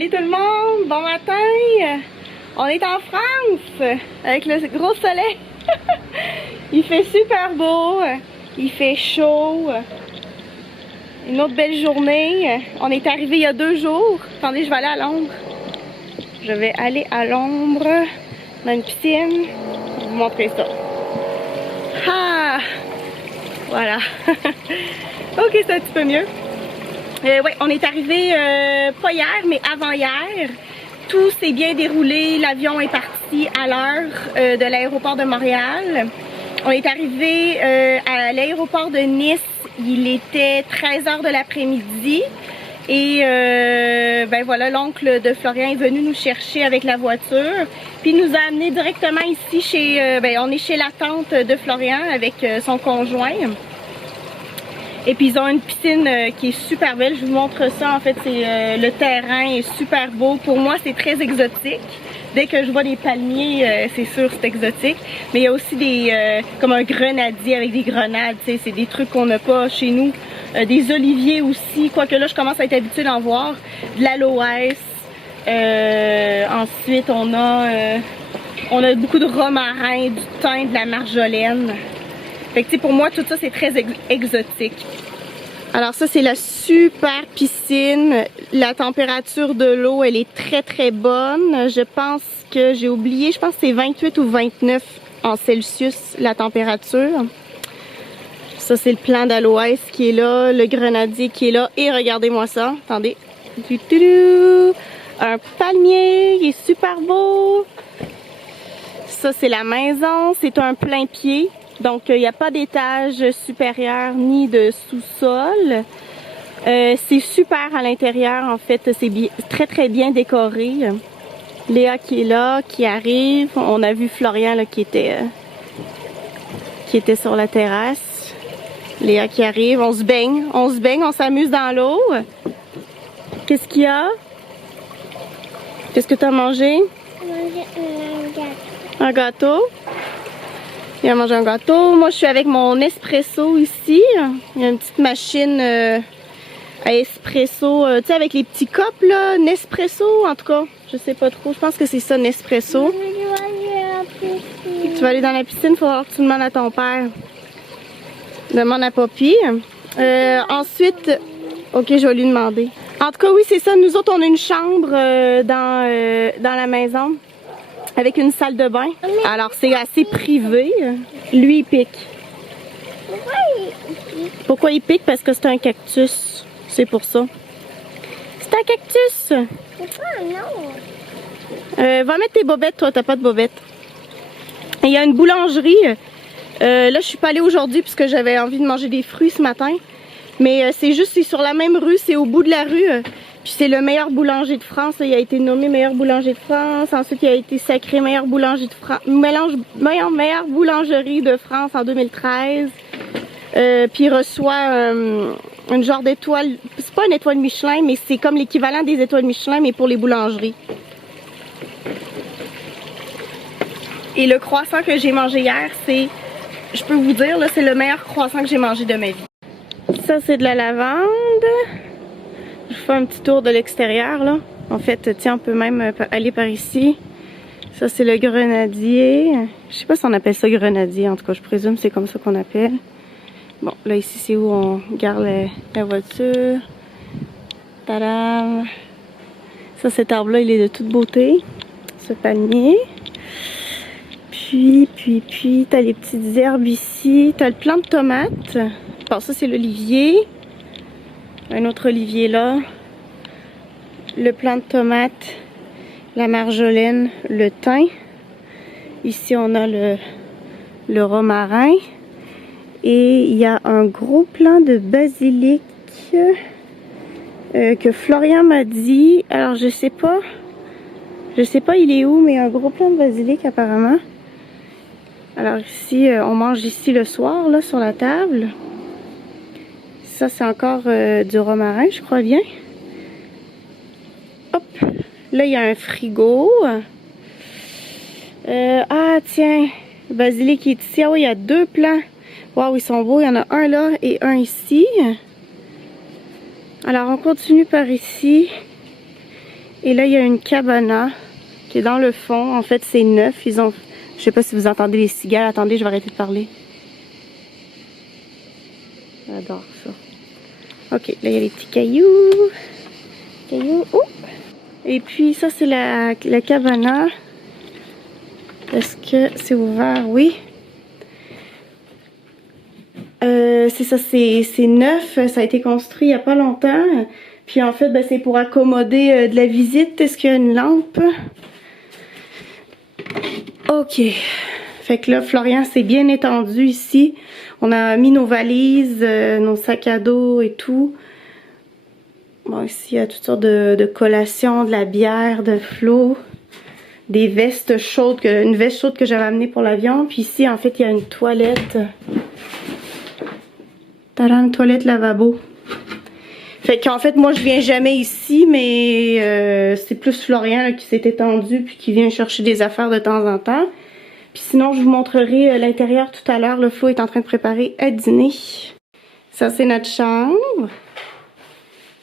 Salut tout le monde, bon matin. On est en France avec le gros soleil. Il fait super beau, il fait chaud. Une autre belle journée. On est arrivé il y a 2 jours. Attendez, je vais aller à l'ombre. Je vais aller à l'ombre dans une piscine pour vous montrer ça. Ah! Voilà. Ok, c'est un petit peu mieux. Ouais, on est arrivé pas hier, mais avant-hier. Tout s'est bien déroulé. L'avion est parti à l'heure de l'aéroport de Montréal. On est arrivé à l'aéroport de Nice. Il était 13h de l'après-midi. Et ben voilà, l'oncle de Florian est venu nous chercher avec la voiture. Puis il nous a amené directement ici chez... on est chez la tante de Florian avec son conjoint. Et puis ils ont une piscine qui est super belle. Je vous montre ça. En fait, c'est le terrain est super beau. Pour moi, c'est très exotique. Dès que je vois des palmiers, c'est sûr c'est exotique. Mais il y a aussi des comme un grenadier avec des grenades. C'est des trucs qu'on n'a pas chez nous. Des oliviers aussi. Quoique là, je commence à être habituée d'en voir. De l'aloès. Ensuite, on a beaucoup de romarin, du thym, de la marjolaine. Fait que pour moi, tout ça, c'est très exotique. Alors ça, c'est la super piscine. La température de l'eau, elle est très très bonne. Je pense que j'ai oublié, je pense que c'est 28 ou 29 en Celsius la température. Ça, c'est le plant d'aloès qui est là, le grenadier qui est là. Et regardez-moi ça, attendez. Un palmier qui est super beau. Ça, c'est la maison, c'est un plein pied. Donc, il n'y a pas d'étage supérieur ni de sous-sol. C'est super à l'intérieur, en fait. C'est très, très bien décoré. Léa qui est là, qui arrive. On a vu Florian là, qui était sur la terrasse. Léa qui arrive. On se baigne, on s'amuse dans l'eau. Qu'est-ce qu'il y a? Qu'est-ce que tu as mangé? Un gâteau. Il a mangé un gâteau. Moi, je suis avec mon espresso ici. Il y a une petite machine à espresso. Tu sais, avec les petits copes, là. Nespresso, en tout cas. Je sais pas trop. Je pense que c'est ça, Nespresso. Tu vas aller dans la piscine. Il faut que tu demandes à ton père. Demande à Poppy. Ensuite, ok, je vais lui demander. En tout cas, oui, c'est ça. Nous autres, on a une chambre dans la maison. Avec une salle de bain. Alors, c'est assez privé. Lui, il pique. Pourquoi il pique? Parce que c'est un cactus. C'est pour ça. C'est un cactus. Pourquoi non? Va mettre tes bobettes, toi. T'as pas de bobettes. Il y a une boulangerie. Là, je suis pas allée aujourd'hui puisque j'avais envie de manger des fruits ce matin. Mais c'est sur la même rue. C'est au bout de la rue. Puis c'est le meilleur boulanger de France. Il a été nommé meilleur boulanger de France. Ensuite, il a été sacré meilleur boulanger de France. Meilleure boulangerie de France en 2013. Puis il reçoit une genre d'étoile. C'est pas une étoile Michelin, mais c'est comme l'équivalent des étoiles Michelin, mais pour les boulangeries. Et le croissant que j'ai mangé hier, je peux vous dire, là, c'est le meilleur croissant que j'ai mangé de ma vie. Ça, c'est de la lavande. Je fais un petit tour de l'extérieur là. En fait, tiens, on peut même aller par ici. Ça, c'est le grenadier. Je sais pas si on appelle ça grenadier. En tout cas, je présume que c'est comme ça qu'on appelle. Bon, là, ici, c'est où on garde la voiture. Tadam! Ça, cet arbre-là, il est de toute beauté. Ce palmier. Puis, t'as les petites herbes ici. T'as le plant de tomates. Bon, ça, c'est l'olivier. Un autre olivier là, le plant de tomate, la marjolaine, le thym. Ici on a le romarin et il y a un gros plant de basilic que Florian m'a dit. Alors je sais pas il est où, mais un gros plant de basilic apparemment. Alors ici on mange ici le soir là sur la table. Ça, c'est encore du romarin, je crois bien. Hop! Là, il y a un frigo. Ah, tiens! Le basilic est ici. Ah oui, il y a 2 plants. Waouh, ils sont beaux. Il y en a un là et un ici. Alors, on continue par ici. Et là, il y a une cabana qui est dans le fond. En fait, c'est neuf. Ils ont... Je sais pas si vous entendez les cigales. Attendez, je vais arrêter de parler. J'adore ça. Ok, là, il y a les petits cailloux. Cailloux. Oh! Et puis, ça, c'est la cabana. Est-ce que c'est ouvert? Oui. C'est ça, c'est neuf. Ça a été construit il n'y a pas longtemps. Puis, en fait, ben, c'est pour accommoder de la visite. Est-ce qu'il y a une lampe? Ok. Fait que là, Florian s'est bien étendu ici. On a mis nos valises, nos sacs à dos et tout. Bon, ici, il y a toutes sortes de collations, de la bière, de Flo, des vestes chaudes, une veste chaude que j'avais amenée pour l'avion. Puis ici, en fait, il y a une toilette. Tadam, une toilette lavabo. Fait qu'en fait, moi, je viens jamais ici, mais c'est plus Florian là, qui s'est étendu puis qui vient chercher des affaires de temps en temps. Puis sinon, je vous montrerai l'intérieur tout à l'heure. Le Flo est en train de préparer à dîner. Ça, c'est notre chambre.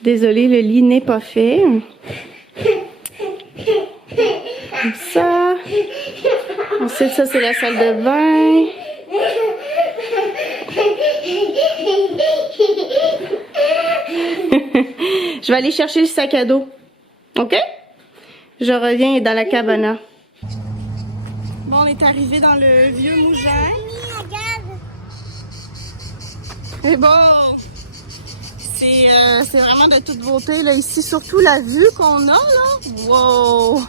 Désolée, le lit n'est pas fait. Comme ça. Ensuite, ça, c'est la salle de bain. Je vais aller chercher le sac à dos. OK? Je reviens dans la cabana. Bon, on est arrivé dans le vieux mougin. Et bon, c'est vraiment de toute beauté là ici, surtout la vue qu'on a là. Wow!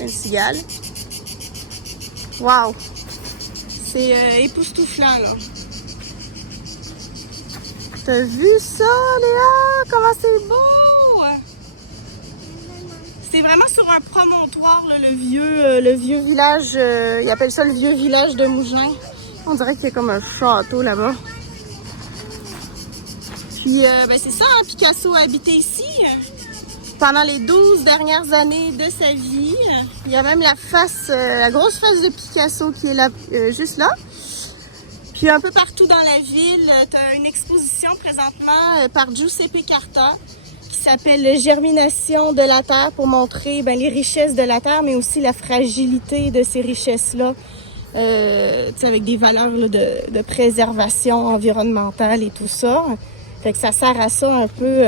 Une cigale. Wow! C'est époustouflant là. T'as vu ça, Léa? Comment c'est beau! C'est vraiment sur un promontoire, là, le vieux village. Ils appellent ça le vieux village de Mougins. On dirait qu'il y a comme un château là-bas. Puis, ben c'est ça, hein, Picasso a habité ici pendant les 12 dernières années de sa vie. Il y a même la grosse face de Picasso qui est là, juste là. Puis un peu partout dans la ville, tu as une exposition présentement par Giuseppe Carta qui s'appelle Germination de la Terre pour montrer ben, les richesses de la Terre, mais aussi la fragilité de ces richesses-là, avec des valeurs là, de préservation environnementale et tout ça. Fait que ça sert à ça un peu.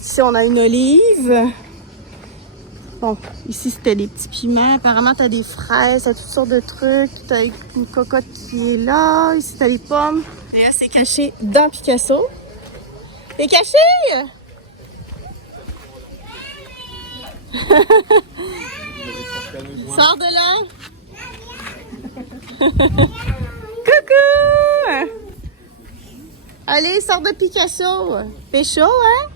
Ici, on a une olive. Bon, ici, c'était des petits piments. Apparemment, t'as des fraises, t'as toutes sortes de trucs. T'as une cocotte qui est là. Ici, t'as les pommes. Et là, c'est caché dans Picasso. T'es caché? Sors de là. Coucou! Allez, sors de Picasso. Fait chaud, hein?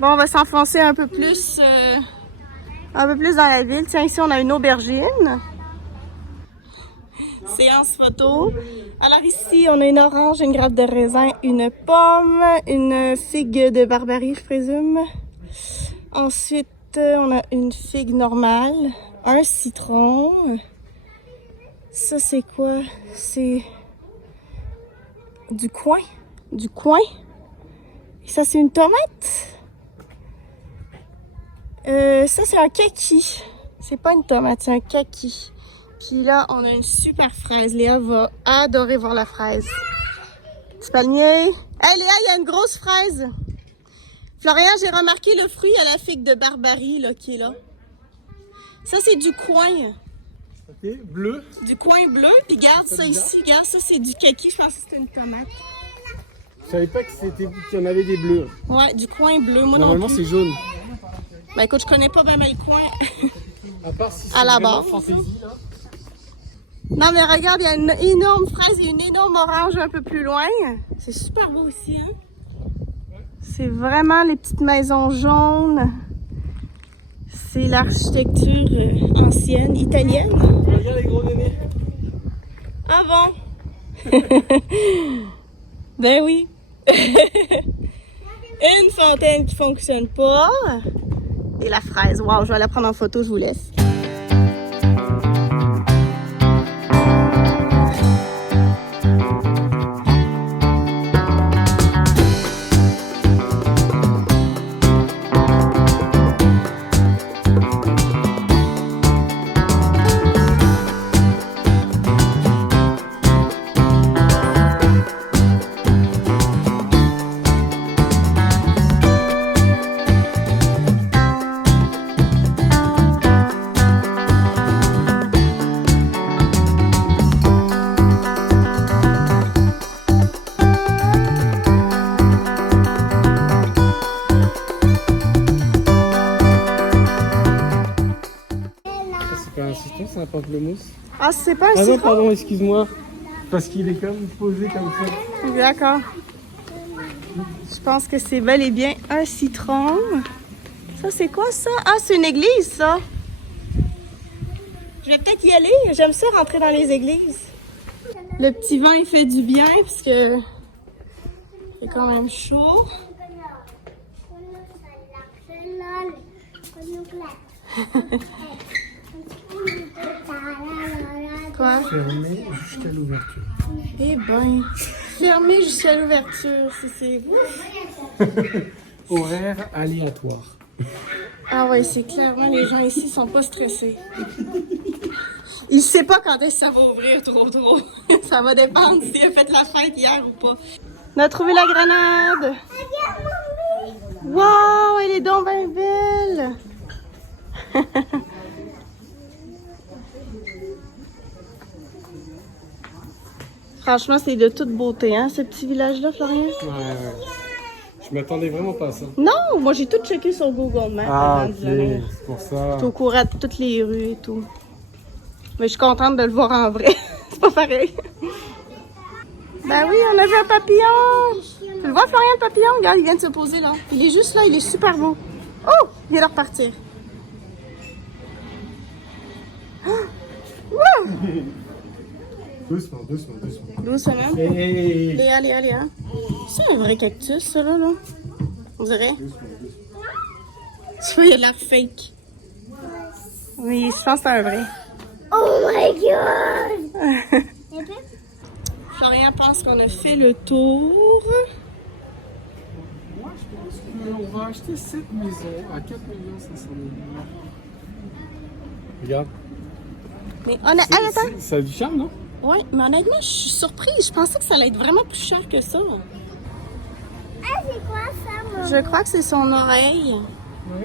Bon, on va s'enfoncer un peu plus dans la ville. Tiens, ici, on a une aubergine. Séance photo. Alors ici, on a une orange, une grappe de raisin, une pomme, une figue de Barbarie, je présume. Ensuite, on a une figue normale, un citron. Ça, c'est quoi? C'est du coin. Du coin. Et ça, c'est une tomate. Ça, c'est un kaki. C'est pas une tomate, c'est un kaki. Puis là, on a une super fraise. Léa va adorer voir la fraise. Petit palmier. Hey Léa, il y a une grosse fraise. Florian, j'ai remarqué le fruit à la figue de Barbarie là, qui est là. Ça, c'est du coin. Ok, bleu. Du coin bleu. Puis garde ça ici. Regarde, ça, c'est du kaki. Je pense que c'était une tomate. Je savais pas qu'il y en avait des bleus. Ouais, du coin bleu. Moi Normalement, non c'est plus. jaune. Ben écoute, je connais pas bien le coin. À part si À la c'est vraiment base. fantaisie, là. Non, mais regarde, il y a une énorme fraise et une énorme orange un peu plus loin. C'est super beau ici, hein? C'est vraiment les petites maisons jaunes. C'est l'architecture ancienne, italienne. Regarde les gros nénés. Ah bon? Ben oui. Une fontaine qui fonctionne pas. Et la fraise. Wow, je vais la prendre en photo, je vous laisse. pas un citron, c'est un pamplemousse. Ah, c'est pas un Ah non, citron? pardon, excuse-moi. Parce qu'il est comme posé comme ça. D'accord. Je pense que c'est bel et bien un citron. Ça, c'est quoi ça? Ah, c'est une église, ça. Je vais peut-être y aller. J'aime ça rentrer dans les églises. Le petit vent, il fait du bien parce que il est quand même chaud. Quoi? Fermé jusqu'à l'ouverture. Eh ben, fermé jusqu'à l'ouverture, c'est ouf. Horaire aléatoire. Ah ouais, c'est clairement, les gens ici sont pas stressés. Ils savent pas quand est-ce que ça va ouvrir trop. Ça va dépendre s'il a fait la fête hier ou pas. On a trouvé la grenade. Wow, elle est donc bien belle. Franchement, c'est de toute beauté, hein, ce petit village-là, Florian? Ouais. Je m'attendais vraiment pas à ça. Non, moi j'ai tout checké sur Google Maps Ah, avant ok, d'y aller. c'est pour ça. Je suis au courant de toutes les rues et tout. Mais je suis contente de le voir en vrai. C'est pas pareil. Ben oui, on a vu un papillon. Tu le vois, Florian, le papillon? Regarde, il vient de se poser là. Il est juste là, il est super beau. Oh, il vient de repartir. Doucement. Doucement. Hey. Léa. C'est un vrai cactus, ça là. On dirait. Tu vois, il a de l'air fake. Oui, je pense que c'est un vrai. Oh my god! Florian pense qu'on a fait le tour. Moi, je pense qu'on va acheter cette maison à 4 500 000. Regarde. Mais attends. Ça a du charme, non? Ouais, mais honnêtement, je suis surprise. Je pensais que ça allait être vraiment plus cher que ça. Ah, c'est quoi ça, maman? Je crois que c'est son oreille. Oui.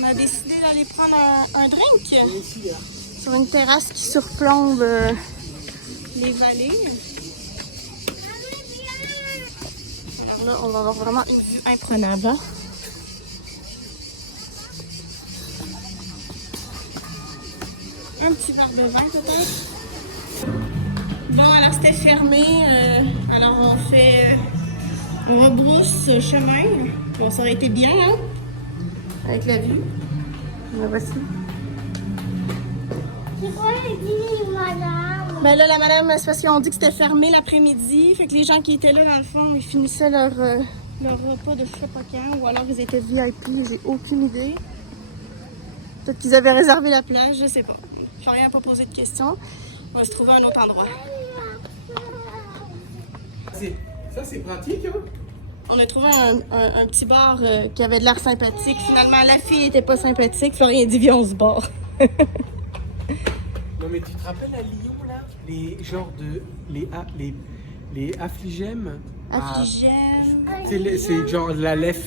On a décidé d'aller prendre un drink Ici, là. sur une terrasse qui surplombe les vallées. Alors là, on va avoir vraiment une vue imprenable. Hein? Un petit verre de vin peut-être. Bon, alors c'était fermé. Alors on fait... on rebrousse chemin. Bon, ça aurait été bien, hein? Avec la vue. Mais voici. C'est quoi le dit, madame? Ben là, la madame, c'est parce qu'on dit que c'était fermé l'après-midi. Fait que les gens qui étaient là, dans le fond, ils finissaient leur repas de je sais pas quand. Ou alors ils étaient VIP, j'ai aucune idée. Peut-être qu'ils avaient réservé la plage, je sais pas. Florian n'a pas posé de questions. On va se trouver un autre endroit. Ça, c'est pratique, hein? On a trouvé un petit bar qui avait de l'air sympathique. Finalement, la fille était pas sympathique. Florian dit viens, on se barre. Non, mais tu te rappelles à Lyon, là? Les genres de... Les affligèmes. Affligène. C'est genre de la lèvre.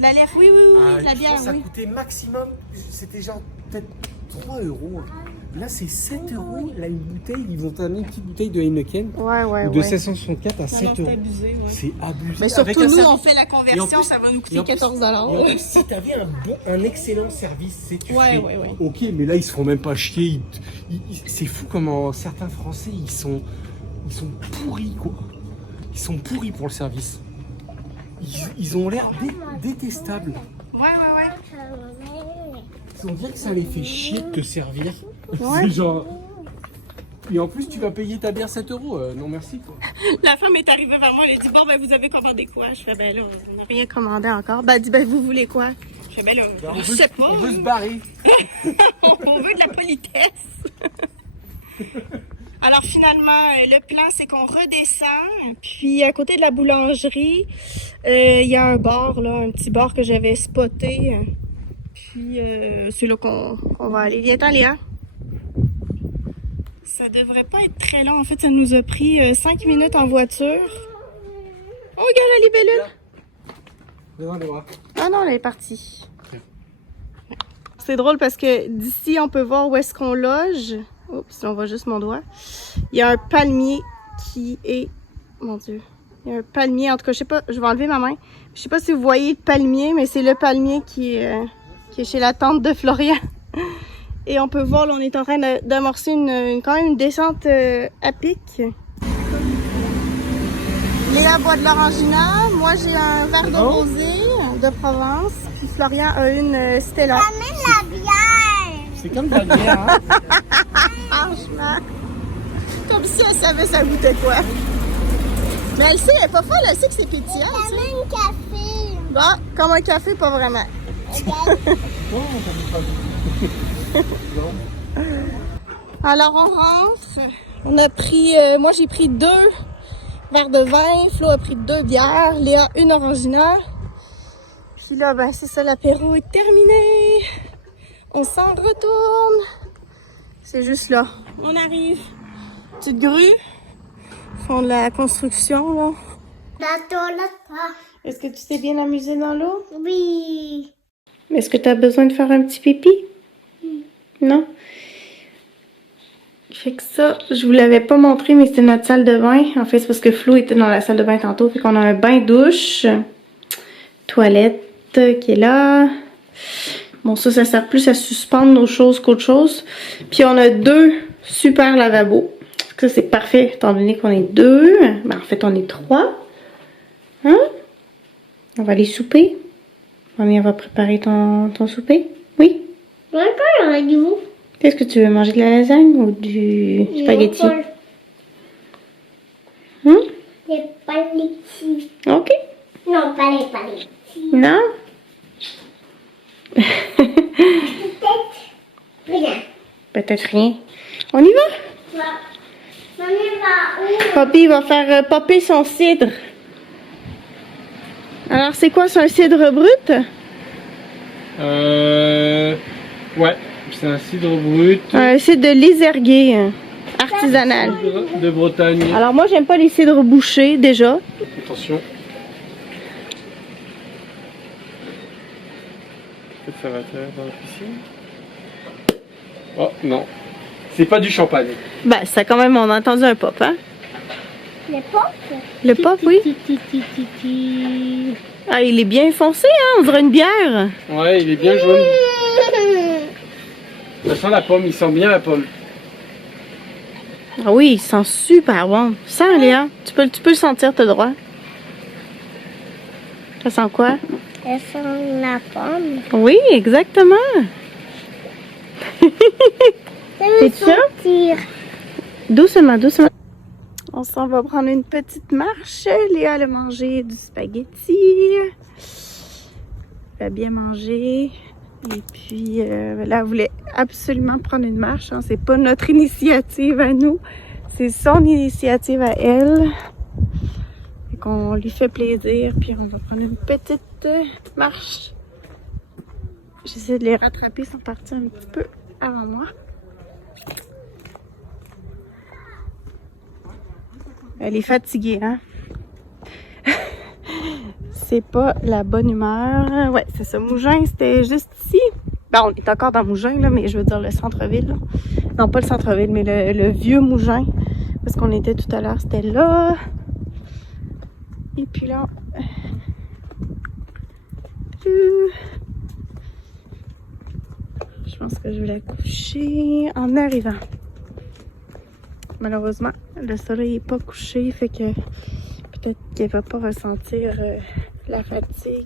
La lèvre, oui, Ah, la je bière, pense que ça oui. coûtait maximum, c'était genre peut-être 3 euros. Là, c'est 7 euros. Là, une bouteille, ils vont t'amener une petite bouteille de Heineken. Ouais, Ou de 764 à 7 C'est euros. abusé, ouais. C'est abusé. Mais Avec surtout, un nous, service- on fait la Et en conversion, plus- ça va nous et coûter en plus- 14 et en plus, si t'avais un excellent service, c'est tu Ouais, fais, ouais. ok, mais là, ils se font même pas chier. C'est fou comment certains Français, ils sont pourris, quoi. Ils sont pourris pour le service. Ils ont l'air détestables. Ouais. On dirait que ça les fait chier de te servir. Ouais. C'est genre... Et en plus, tu vas payer ta bière 7 euros. Non, merci, quoi. La femme est arrivée vers moi, elle a dit bon, ben, vous avez commandé quoi? Je fais ben là, on n'a rien commandé encore. Ben, elle dit ben, vous voulez quoi? Je fais ben là, On je veut, sais pas. on veut se barrer. On veut de la politesse. Alors finalement, le plan, c'est qu'on redescend. Puis à côté de la boulangerie, il y a un bar, là, un petit bar que j'avais spoté. Puis c'est là qu'on va aller. Viens-t'en, Léa. Ça devrait pas être très long. En fait, ça nous a pris 5 minutes en voiture. Oh, regarde la libellule. Devant les bras. Ah non, elle est partie. C'est drôle parce que d'ici, on peut voir où est-ce qu'on loge. Oups, on voit juste mon doigt. Il y a un palmier qui est... Mon Dieu. Il y a un palmier, en tout cas, je sais pas, je vais enlever ma main. Je sais pas si vous voyez le palmier, mais c'est le palmier qui est chez la tante de Florian. Et on peut voir, là, on est en train d'amorcer quand même une descente à pic. Léa boit de l'orangina, moi j'ai un verre de rosé de Provence, puis Florian a une Stella. Amène la bière. C'est comme de la bière, hein? Franchement, comme si elle savait ça goûtait quoi. Mais elle sait, elle est pas folle, elle sait que c'est pétillant, tu sais. Amène un café. Bah, comme un café, pas vraiment. Regarde. Alors on rentre, on a pris, moi j'ai pris 2 verres de vin, Flo a pris 2 bières, Léa une orangina. Puis là, ben c'est ça, l'apéro est terminé. On s'en retourne. C'est juste là. On arrive. Petite grue. Ils font de la construction, là. Est-ce que tu t'es bien amusé dans l'eau? Oui. Est-ce que tu as besoin de faire un petit pipi? Non? Fait que ça, je vous l'avais pas montré, mais c'était notre salle de bain. En fait, c'est parce que Flo était dans la salle de bain tantôt. Fait qu'on a un bain-douche, toilette qui est là. Bon, ça sert plus à suspendre nos choses qu'autre chose. Puis on a 2 super lavabos. Ça, c'est parfait, étant donné qu'on est 2. Ben, en fait, on est 3. Hein? On va aller souper. Mamie, on va préparer ton souper. Oui? Qu'est-ce que tu veux? Manger de la lasagne ou du spaghetti? Les paletti. Ok. Non, pas les paletti. Non? Peut-être rien. Peut-être rien. On y va? Maman va où? Papy va faire popper son cidre. Alors, c'est quoi? C'est un cidre brut? Ouais, c'est un cidre brut. Un cidre de Lizergué, artisanal. Cidre de Bretagne. Alors, moi, j'aime pas les cidres bouchés, déjà. Attention. Peut-être ça va faire dans la piscine. Oh non, c'est pas du champagne. Ben, ça quand même, on a entendu un pop, hein? Les potes? Le pop, oui. Ah, il est bien foncé, hein? On dirait une bière. Ouais, il est bien jaune. Ça sent la pomme, il sent bien la pomme. Ah oui, il sent super bon. Sens, Léa. Tu peux le sentir, t'as droit. Ça sent quoi? Ça sent la pomme. Oui, exactement. C'est ça? sentir. Doucement, doucement. On s'en va prendre une petite marche. Léa, elle a mangé du spaghetti. Elle a bien mangé. Et puis, là, elle voulait absolument prendre une marche. Hein. C'est pas notre initiative à nous. C'est son initiative à elle. Fait qu'on lui fait plaisir. Puis, on va prendre une petite marche. J'essaie de les rattraper. Ils sont partis un petit peu avant moi. Elle est fatiguée, hein? C'est pas la bonne humeur. Ouais, c'est ça. Mougins, c'était juste ici. Ben, on est encore dans Mougins, là, mais je veux dire le centre-ville. Là. Non, pas le centre-ville, mais le vieux Mougins. Parce qu'on était tout à l'heure, c'était là. Et puis là... Je pense que je vais la coucher en arrivant. Malheureusement, le soleil n'est pas couché, fait que peut-être qu'elle va pas ressentir la fatigue.